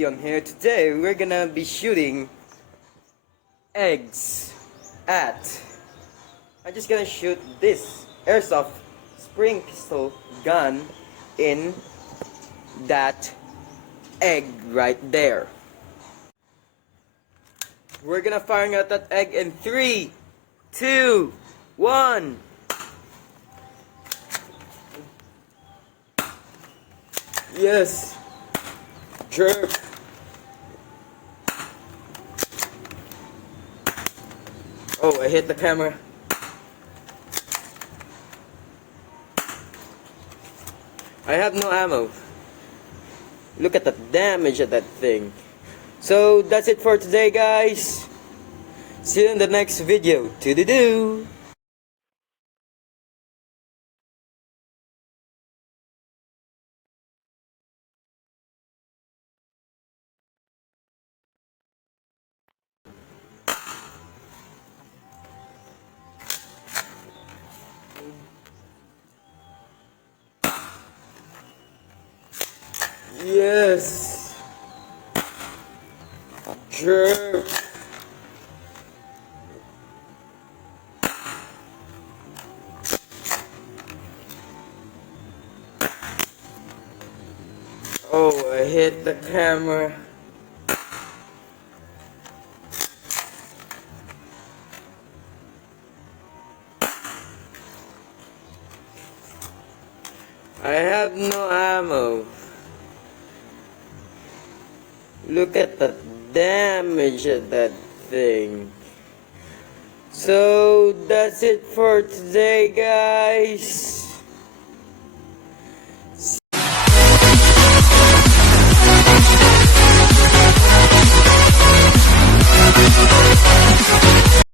champion here. Today we're gonna be shooting eggs at. I'm just gonna shoot this airsoft spring pistol gun in that egg right there. We're gonna fire out that egg in 3, 2, 1. Yes. Jerk. Oh, I hit the camera. I have no ammo. Look at the damage of that thing. So that's it for today, guys. See you in the next video. Toodoo-doo. Yes. Jerk. Oh, I hit the camera. I have no ammo. Look at the damage of that thing. So that's it for today, guys.